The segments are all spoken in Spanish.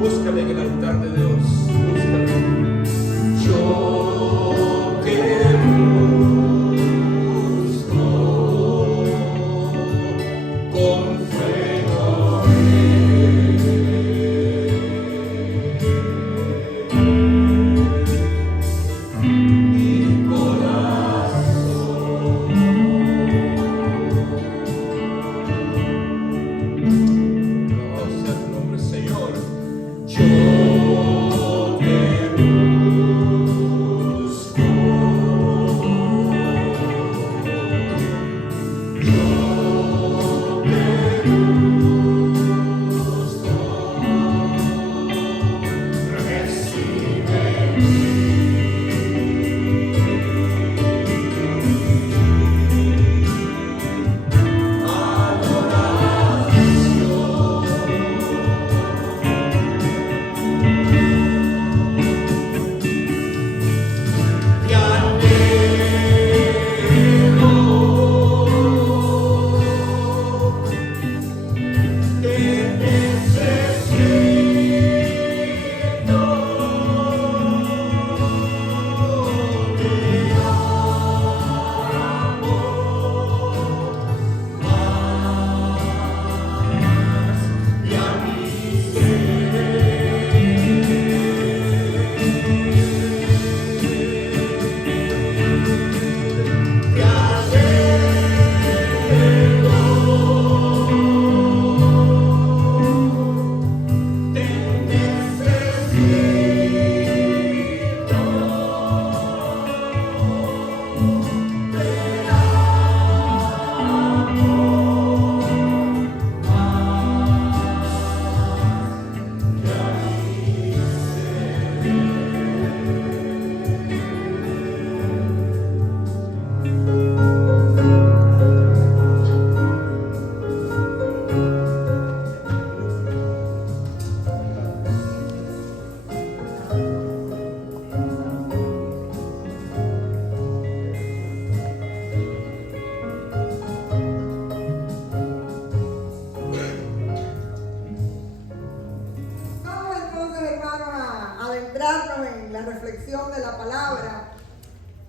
Búscale en el altar de Dios. Búscale. Yo te busco con fuego. Mi corazón. Gracias a tu nombre, Señor. Yo te busco. En la reflexión de la palabra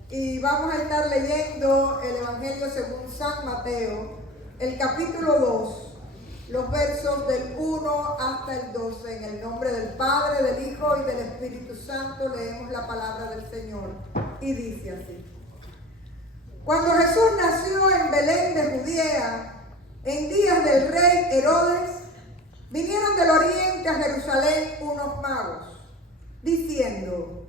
y vamos a estar leyendo el Evangelio según San Mateo, el capítulo 2, los versos del 1 hasta el 12. En el nombre del Padre, del Hijo y del Espíritu Santo leemos la palabra del Señor y dice así: Cuando Jesús nació en Belén de Judea, en días del rey Herodes, vinieron del oriente a Jerusalén unos magos, diciendo: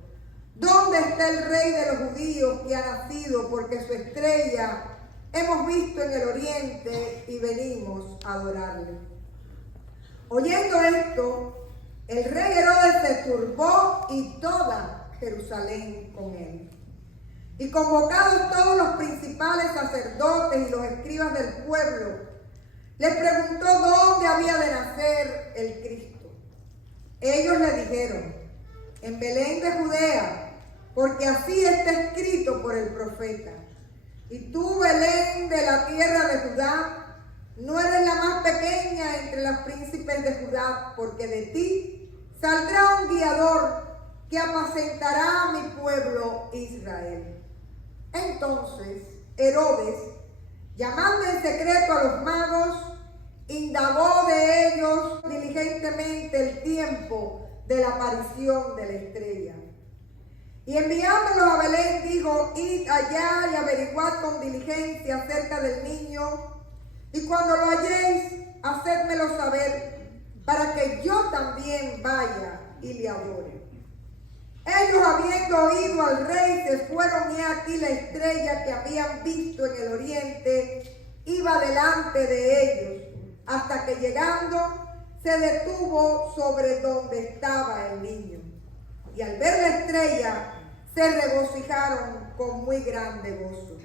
¿Dónde está el rey de los judíos que ha nacido? Porque su estrella hemos visto en el oriente y venimos a adorarle. Oyendo esto, el rey Herodes se turbó y toda Jerusalén con él. Y convocados todos los principales sacerdotes y los escribas del pueblo, les preguntó dónde había de nacer el Cristo. Ellos le dijeron: en Belén de Judea, porque así está escrito por el profeta. Y tú, Belén, de la tierra de Judá, no eres la más pequeña entre las príncipes de Judá, porque de ti saldrá un guiador que apacentará a mi pueblo Israel. Entonces Herodes, llamando en secreto a los magos, indagó de ellos diligentemente el tiempo de la aparición de la estrella. Y enviándolos a Belén dijo: id allá y averiguad con diligencia acerca del niño, y cuando lo halléis, hacedmelo saber, para que yo también vaya y le adore. Ellos, habiendo oído al rey, se fueron, y aquí la estrella que habían visto en el oriente iba delante de ellos, hasta que llegando se detuvo sobre donde estaba el niño. Y al ver la estrella se regocijaron con muy grande gozo.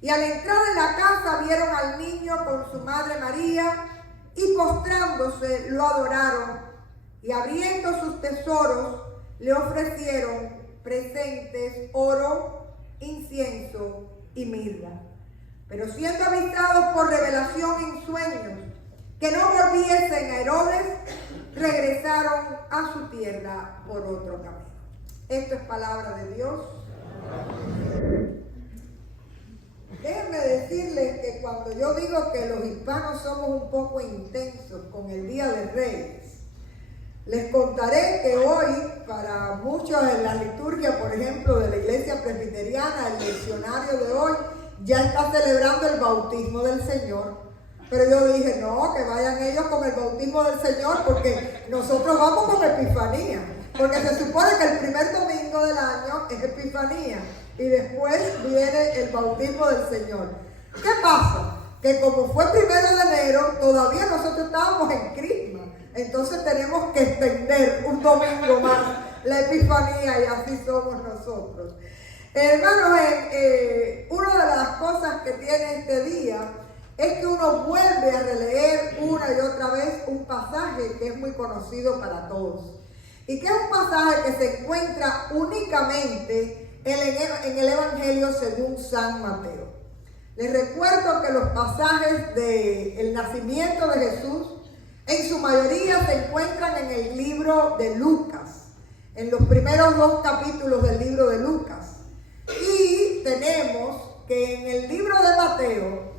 Y al entrar en la casa vieron al niño con su madre María, y postrándose lo adoraron, y abriendo sus tesoros le ofrecieron presentes, oro, incienso y mirra. Pero siendo avisados por revelación revelación en sueños, que no volviesen a Herodes, regresaron a su tierra por otro camino. Esto es palabra de Dios. Déjenme decirles que cuando yo digo que los hispanos somos un poco intensos con el Día de Reyes, les contaré que hoy, para muchos en la liturgia, por ejemplo, de la iglesia presbiteriana, el leccionario de hoy ya está celebrando el bautismo del Señor. Pero yo dije, no, que vayan ellos con el bautismo del Señor, porque nosotros vamos con Epifanía. Porque se supone que el primer domingo del año es Epifanía y después viene el bautismo del Señor. ¿Qué pasa? Que como fue 1 de enero, todavía nosotros estábamos en Crisma. Entonces tenemos que extender un domingo más la Epifanía y así somos nosotros. Hermanos, una de las cosas que tiene este día es que uno vuelve a releer una y otra vez un pasaje que es muy conocido para todos. Y que es un pasaje que se encuentra únicamente en el Evangelio según San Mateo. Les recuerdo que los pasajes del nacimiento de Jesús en su mayoría se encuentran en el libro de Lucas, en los primeros 2 capítulos del libro de Lucas. Y tenemos que en el libro de Mateo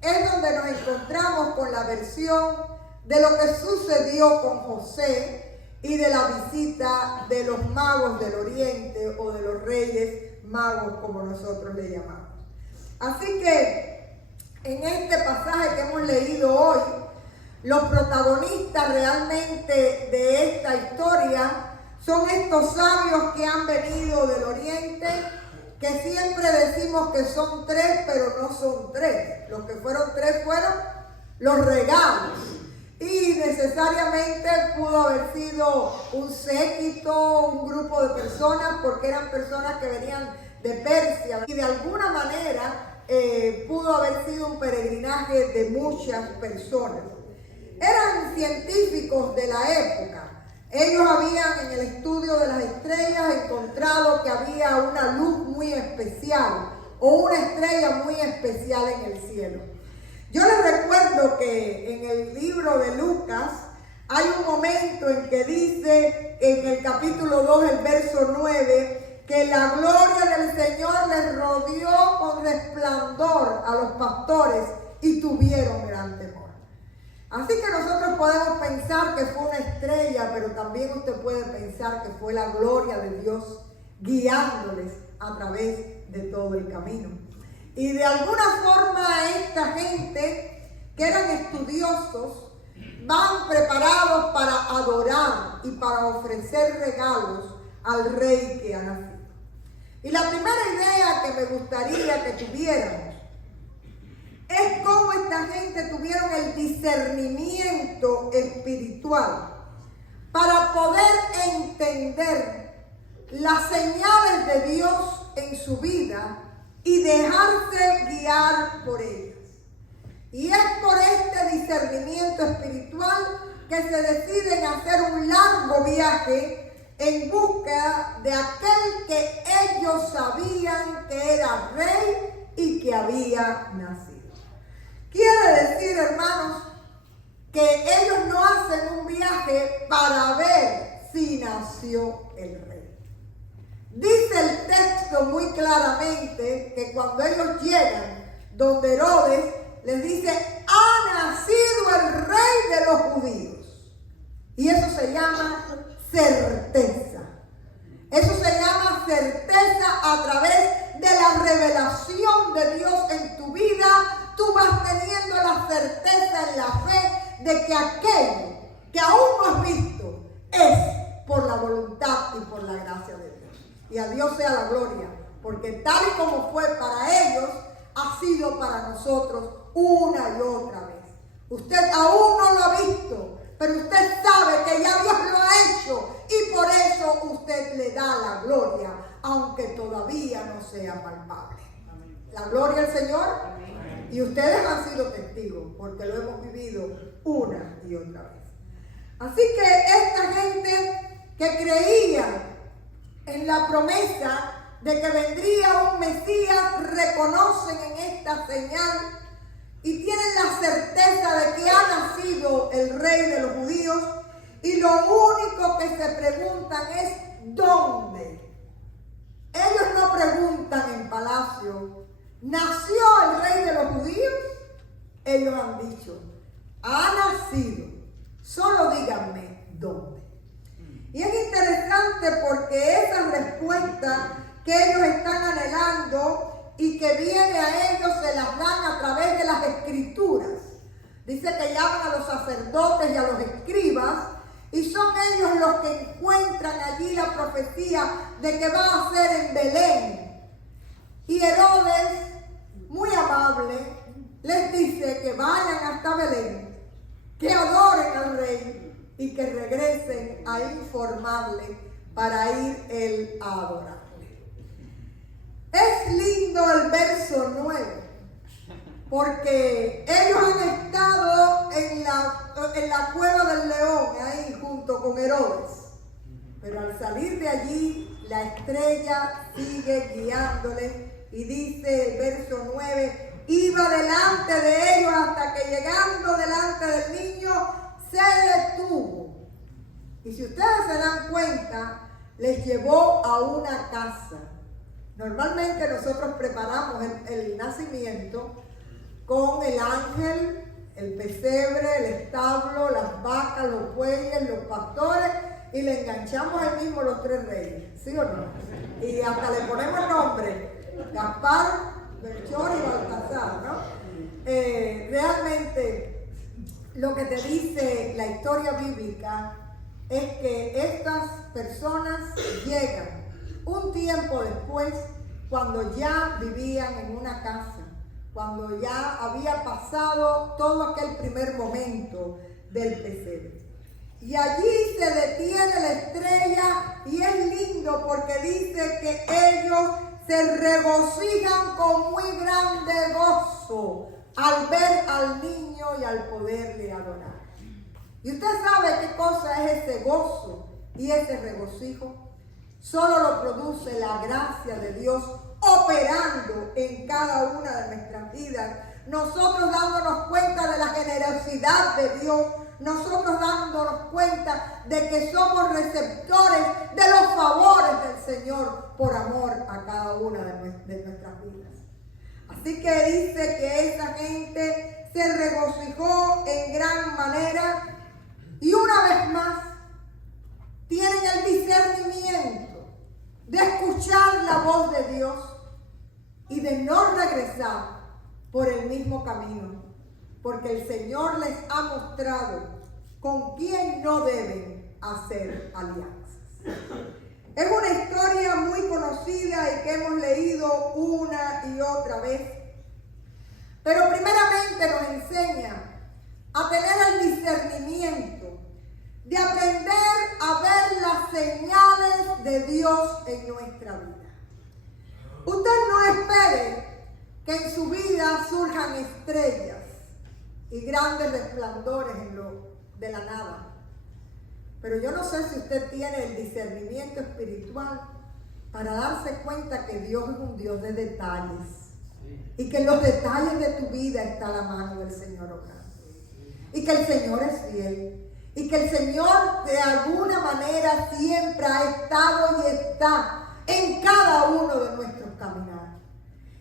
es donde nos encontramos con la versión de lo que sucedió con José y de la visita de los magos del oriente o de los reyes magos, como nosotros le llamamos. Así que en este pasaje que hemos leído hoy, los protagonistas realmente de esta historia son estos sabios que han venido del oriente, que siempre decimos que son 3, pero no son 3. Los que fueron 3 fueron los regalos. Y necesariamente pudo haber sido un séquito, un grupo de personas, porque eran personas que venían de Persia. Y de alguna manera pudo haber sido un peregrinaje de muchas personas. Eran científicos de la época. Ellos habían en el estudio de las estrellas encontrado que había una luz muy especial o una estrella muy especial en el cielo. Yo les recuerdo que en el libro de Lucas hay un momento en que dice en el capítulo 2, el verso 9, que la gloria del Señor les rodeó con resplandor a los pastores y tuvieron gran temor. Así que nosotros podemos pensar que fue una estrella, pero también usted puede pensar que fue la gloria de Dios guiándoles a través de todo el camino. Y de alguna forma esta gente que eran estudiosos van preparados para adorar y para ofrecer regalos al rey que ha nacido. Y la primera idea que me gustaría que tuviéramos es cómo esta gente tuvieron el discernimiento espiritual para poder entender las señales de Dios en su vida y dejarse guiar por ellas. Y es por este discernimiento espiritual que se deciden hacer un largo viaje en busca de aquel que ellos sabían que era rey y que había nacido. Quiere decir, hermanos, que ellos no hacen un viaje para ver si nació el rey. Dice el texto muy claramente que cuando ellos llegan donde Herodes, les dice, ha nacido el rey de los judíos. Y eso se llama certeza. Eso se llama certeza a través de la revelación de Dios en tu vida. Tú vas teniendo la certeza en la fe de que aquello que aún no has visto es por la voluntad y por la gracia de Dios. Y a Dios sea la gloria, porque tal y como fue para ellos, ha sido para nosotros una y otra vez. Usted aún no lo ha visto, pero usted sabe que ya Dios lo ha hecho y por eso usted le da la gloria, aunque todavía no sea palpable. La gloria al Señor. Y ustedes han sido testigos porque lo hemos vivido una y otra vez. Así que esta gente que creía en la promesa de que vendría un Mesías, reconocen en esta señal y tienen la certeza el rey de los judíos, y lo único que se preguntan es ¿dónde? Ellos no preguntan en palacio, ¿nació el rey de los judíos? Ellos han dicho, ha nacido, solo díganme dónde. Y es interesante porque esa respuesta que ellos están anhelando y que viene a ellos se las dan a través de las escrituras. Dice que llaman a los sacerdotes y a los escribas y son ellos los que encuentran allí la profecía de que va a ser en Belén. Y Herodes, muy amable, les dice que vayan hasta Belén, que adoren al rey y que regresen a informarle para ir él a adorarle. Es lindo el verso 9, porque ellos han estado en la cueva del león, ahí junto con Herodes. Pero al salir de allí, la estrella sigue guiándoles y dice el verso 9, iba delante de ellos hasta que llegando delante del niño, se detuvo. Y si ustedes se dan cuenta, les llevó a una casa. Normalmente nosotros preparamos el nacimiento con el ángel, el pesebre, el establo, las vacas, los bueyes, los pastores, y le enganchamos ahí mismo los tres reyes, ¿sí o no? Y hasta le ponemos nombre, Gaspar, Melchor y Baltasar, ¿no? Realmente lo que te dice la historia bíblica es que estas personas llegan un tiempo después, cuando ya vivían en una casa, cuando ya había pasado todo aquel primer momento del pesebre. Y allí se detiene la estrella y es lindo porque dice que ellos se regocijan con muy grande gozo al ver al niño y al poderle adorar. Y usted sabe qué cosa es ese gozo y ese regocijo. Solo lo produce la gracia de Dios operando en cada una de nuestras vidas. Nosotros dándonos cuenta de la generosidad de Dios. Nosotros dándonos cuenta de que somos receptores de los favores del Señor por amor a cada una de nuestras vidas. Así que dice que esa gente se regocijó en gran manera y una vez más tienen el discernimiento de escuchar la voz de Dios y de no regresar por el mismo camino, porque el Señor les ha mostrado con quién no deben hacer alianzas. Es una historia muy conocida y que hemos leído una y otra vez, pero primeramente nos enseña a tener el discernimiento de aprender a ver las señales de Dios en nuestra vida. Usted no espere que en su vida surjan estrellas y grandes resplandores de la nada. Pero yo no sé si usted tiene el discernimiento espiritual para darse cuenta que Dios es un Dios de detalles y que en los detalles de tu vida está la mano del Señor obrando y que el Señor es fiel. Y que el Señor de alguna manera siempre ha estado y está en cada uno de nuestros caminar.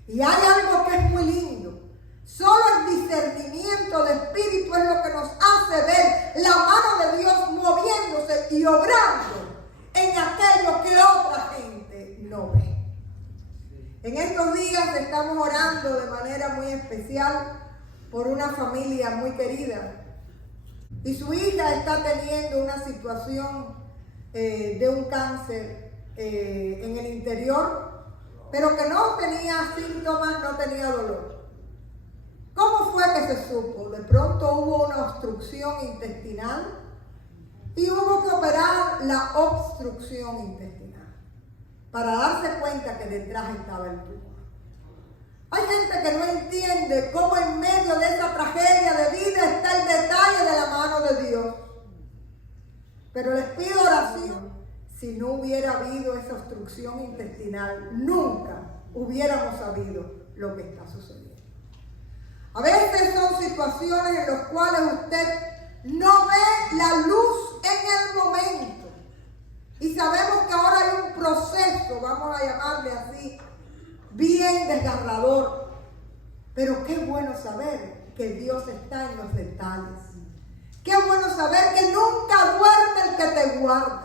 Y hay algo que es muy lindo. Solo el discernimiento de espíritu es lo que nos hace ver la mano de Dios moviéndose y obrando en aquello que otra gente no ve. En estos días estamos orando de manera muy especial por una familia muy querida. Y su hija está teniendo una situación de un cáncer en el interior, pero que no tenía síntomas, no tenía dolor. ¿Cómo fue que se supo? De pronto hubo una obstrucción intestinal y hubo que operar la obstrucción intestinal para darse cuenta que detrás estaba el tumor. Hay gente que no entiende cómo en medio de esa tragedia de vida está el detalle de la mano de Dios. Pero les pido oración. Si no hubiera habido esa obstrucción intestinal, nunca hubiéramos sabido lo que está sucediendo. A veces son situaciones en las cuales usted no ve la luz en el momento. Y sabemos que ahora hay un proceso, vamos a llamarle así, bien desgarrador. Pero qué bueno saber que Dios está en los detalles. Qué bueno saber que nunca duerme el que te guarda.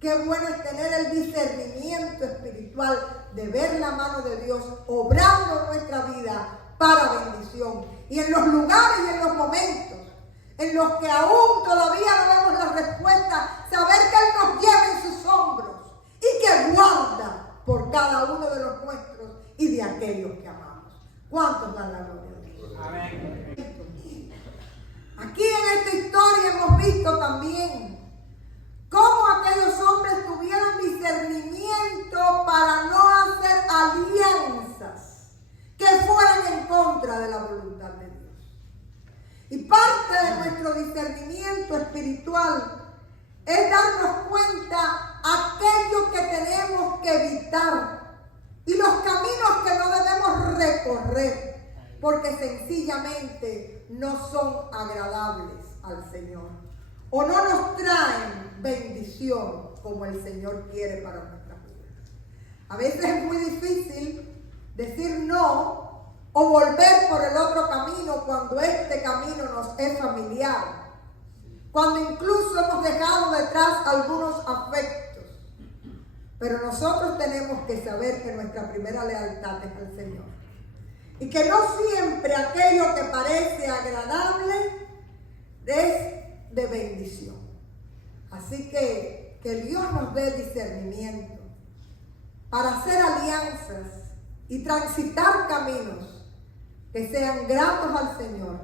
Qué bueno es tener el discernimiento espiritual de ver la mano de Dios obrando en nuestra vida para bendición. Y en los lugares y en los momentos en los que aún todavía no vemos la respuesta, saber que Él nos lleva en sus hombros y que guarda por cada uno de los nuestros y de aquellos que amamos. ¿Cuántos dan la gloria a Dios? Amén. Aquí en esta historia hemos visto también cómo aquellos hombres tuvieron discernimiento para no hacer alianzas que fueran en contra de la voluntad de Dios. Y parte de nuestro discernimiento espiritual es darnos cuenta aquello que tenemos que evitar y los caminos que no debemos recorrer, porque sencillamente no son agradables al Señor o no nos traen bendición como el Señor quiere para nuestras vidas. A veces es muy difícil decir no o volver por el otro camino cuando este camino nos es familiar, cuando incluso hemos dejado detrás algunos afectos. Pero nosotros tenemos que saber que nuestra primera lealtad es al Señor. Y que no siempre aquello que parece agradable es de bendición. Así que Dios nos dé discernimiento para hacer alianzas y transitar caminos que sean gratos al Señor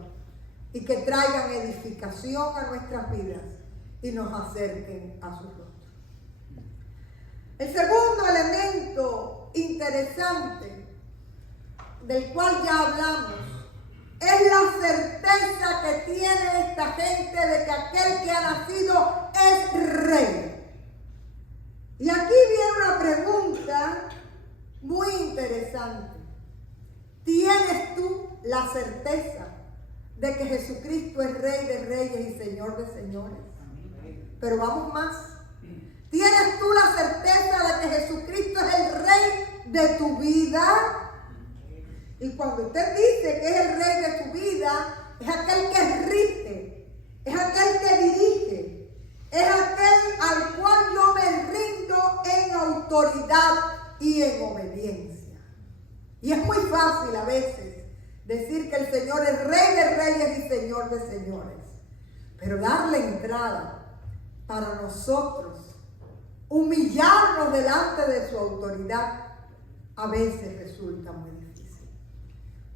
y que traigan edificación a nuestras vidas y nos acerquen a su rostro. El segundo elemento interesante del cual ya hablamos es la certeza que tiene esta gente de que aquel que ha nacido es rey. Y aquí viene una pregunta muy interesante. ¿Tienes tú la certeza de que Jesucristo es Rey de Reyes y Señor de Señores? Pero vamos más. ¿Tienes tú la certeza de que Jesucristo es el Rey de tu vida? Y cuando usted dice que es el Rey de tu vida, es aquel que rige, es aquel que dirige, es aquel al cual yo me rindo en autoridad y en obediencia. Y es muy fácil a veces decir que el Señor es Rey de Reyes y Señor de Señores. Pero darle entrada para nosotros, humillarnos delante de su autoridad, a veces resulta muy difícil.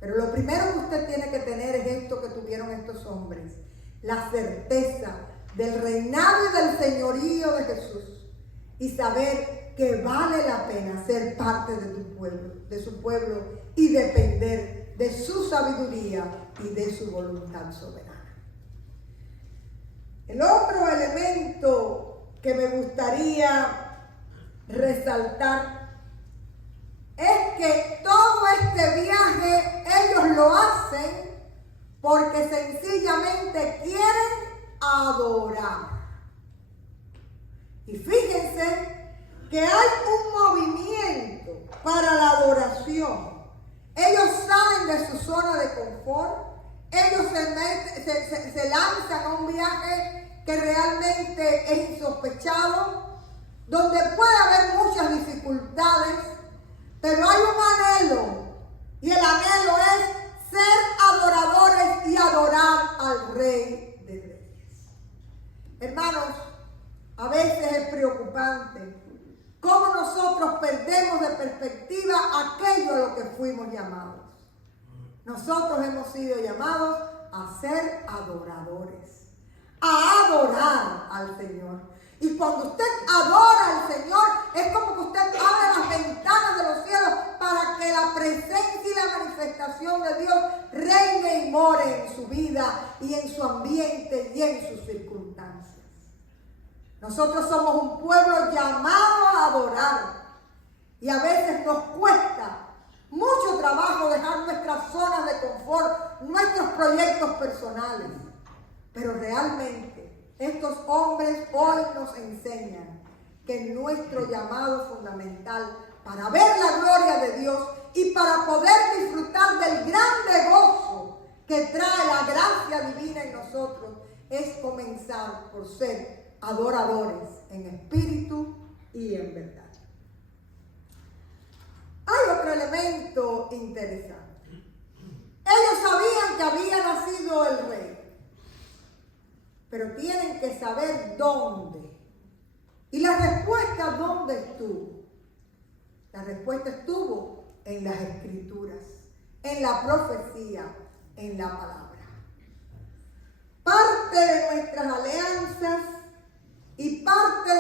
Pero lo primero que usted tiene que tener es esto que tuvieron estos hombres: la certeza del reinado y del señorío de Jesús, y saber que vale la pena ser parte de tu pueblo, de su pueblo, y depender de su sabiduría y de su voluntad soberana. El otro elemento que me gustaría resaltar es que todo este viaje ellos lo hacen porque sencillamente quieren adorar. Y fíjense que hay un movimiento para la adoración. Ellos salen de su zona de confort, ellos se lanzan a un viaje que realmente es insospechado, donde puede haber muchas dificultades, pero hay un anhelo, y el anhelo es ser adoradores y adorar al Rey de Reyes. Hermanos, a veces es preocupante cómo nosotros perdemos de perspectiva aquello a lo que fuimos llamados. Nosotros hemos sido llamados a ser adoradores, a adorar al Señor. Y cuando usted adora al Señor, es como que usted abre las ventanas de los cielos para que la presencia y la manifestación de Dios reine y more en su vida y en su ambiente y en sus circunstancias. Nosotros somos un pueblo llamado a adorar, y a veces nos cuesta mucho trabajo dejar nuestras zonas de confort, nuestros proyectos personales. Pero realmente estos hombres hoy nos enseñan que nuestro llamado fundamental para ver la gloria de Dios y para poder disfrutar del grande gozo que trae la gracia divina en nosotros es comenzar por ser adoradores en espíritu y en verdad. Hay otro elemento interesante. Ellos sabían que había nacido el rey, pero tienen que saber dónde. Y la respuesta, ¿dónde estuvo? La respuesta estuvo en las Escrituras, en la profecía, en la palabra. Parte de nuestras alianzas y parte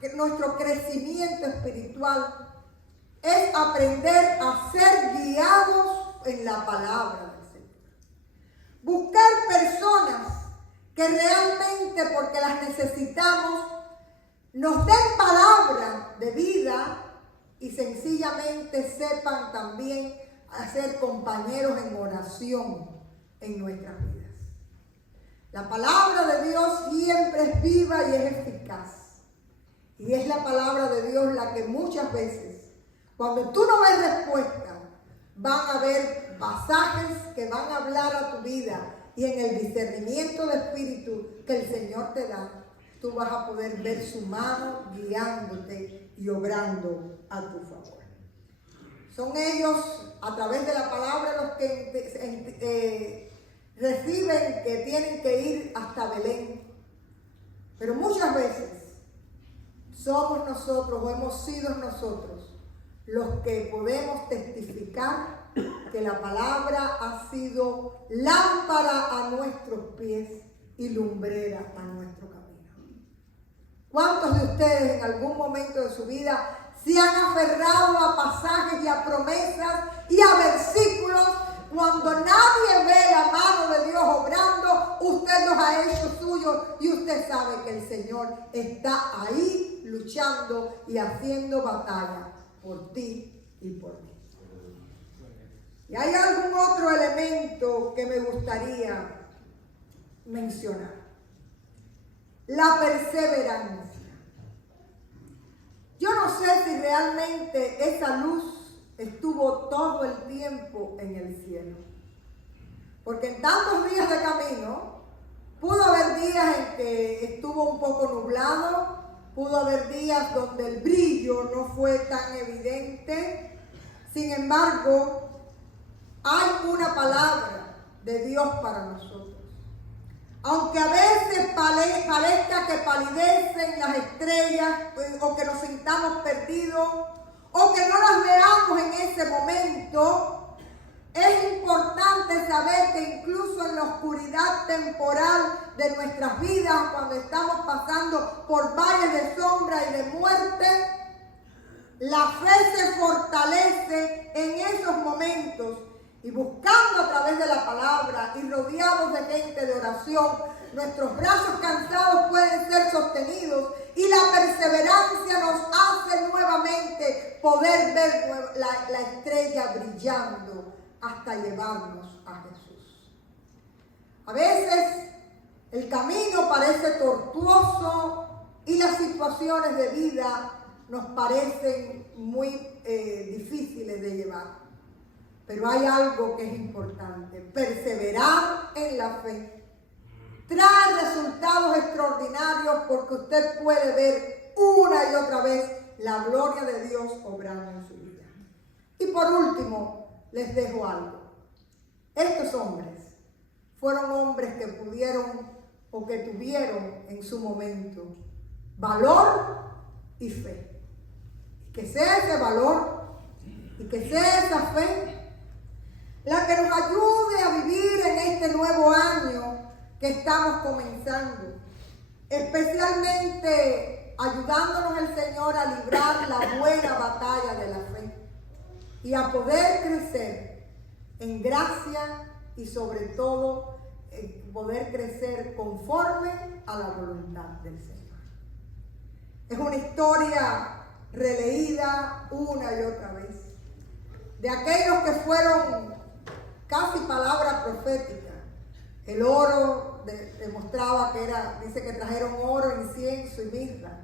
de nuestro crecimiento espiritual es aprender a ser guiados en la palabra del Señor. Buscar personas que realmente, porque las necesitamos, nos den palabra de vida y sencillamente sepan también ser compañeros en oración en nuestras vidas. La palabra de Dios siempre es viva y es eficaz. Y es la palabra de Dios la que muchas veces, cuando tú no ves respuesta, van a haber pasajes que van a hablar a tu vida y en el discernimiento de espíritu que el Señor te da, tú vas a poder ver su mano guiándote y obrando a tu favor. Son ellos, a través de la palabra, los que reciben que tienen que ir hasta Belén. Pero muchas veces somos nosotros o hemos sido nosotros los que podemos testificar que la palabra ha sido lámpara a nuestros pies y lumbrera a nuestro camino. ¿Cuántos de ustedes en algún momento de su vida se han aferrado a pasajes y a promesas y a versículos? Cuando nadie ve la mano de Dios obrando, usted los ha hecho suyos y usted sabe que el Señor está ahí luchando y haciendo batalla por ti y por mí. Y hay algún otro elemento que me gustaría mencionar. La perseverancia. Yo no sé si realmente esa luz estuvo todo el tiempo en el cielo. Porque en tantos días de camino, pudo haber días en que estuvo un poco nublado, pudo haber días donde el brillo no fue tan evidente. Sin embargo, hay una palabra de Dios para nosotros. Aunque a veces parezca que palidecen las estrellas o que nos sintamos perdidos o que no las veamos en ese momento, es importante saber que incluso en la oscuridad temporal de nuestras vidas, cuando estamos pasando por valles de sombra y de muerte, la fe se fortalece en esos momentos. Y buscando a través de la palabra y rodeados de gente de oración, nuestros brazos cansados pueden ser sostenidos y la perseverancia nos hace nuevamente poder ver la estrella brillando hasta llevarnos a Jesús. A veces el camino parece tortuoso y las situaciones de vida nos parecen muy difíciles de llevar. Pero hay algo que es importante. Perseverar en la fe trae resultados extraordinarios porque usted puede ver una y otra vez la gloria de Dios obrando en su vida. Y por último, les dejo algo. Estos hombres fueron hombres que pudieron o que tuvieron en su momento valor y fe. Que sea ese valor y que sea esa fe la que nos ayude a vivir en este nuevo año que estamos comenzando, especialmente ayudándonos el Señor a librar la buena batalla de la fe y a poder crecer en gracia y sobre todo poder crecer conforme a la voluntad del Señor. Es una historia releída una y otra vez de aquellos que fueron casi palabra profética El oro demostraba que era, dice que trajeron oro, incienso y mirra.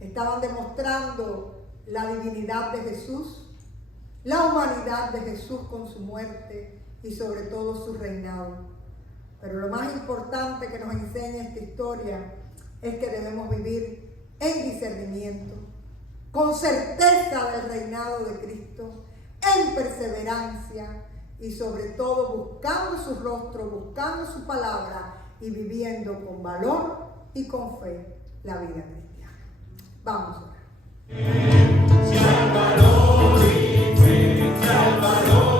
Estaban demostrando la divinidad de Jesús, la humanidad de Jesús con su muerte y sobre todo su reinado. Pero lo más importante que nos enseña esta historia es que debemos vivir en discernimiento, con certeza del reinado de Cristo, en perseverancia y sobre todo buscando su rostro, buscando su palabra y viviendo con valor y con fe la vida cristiana. Vamos a orar. Salvador y fe, Salvador.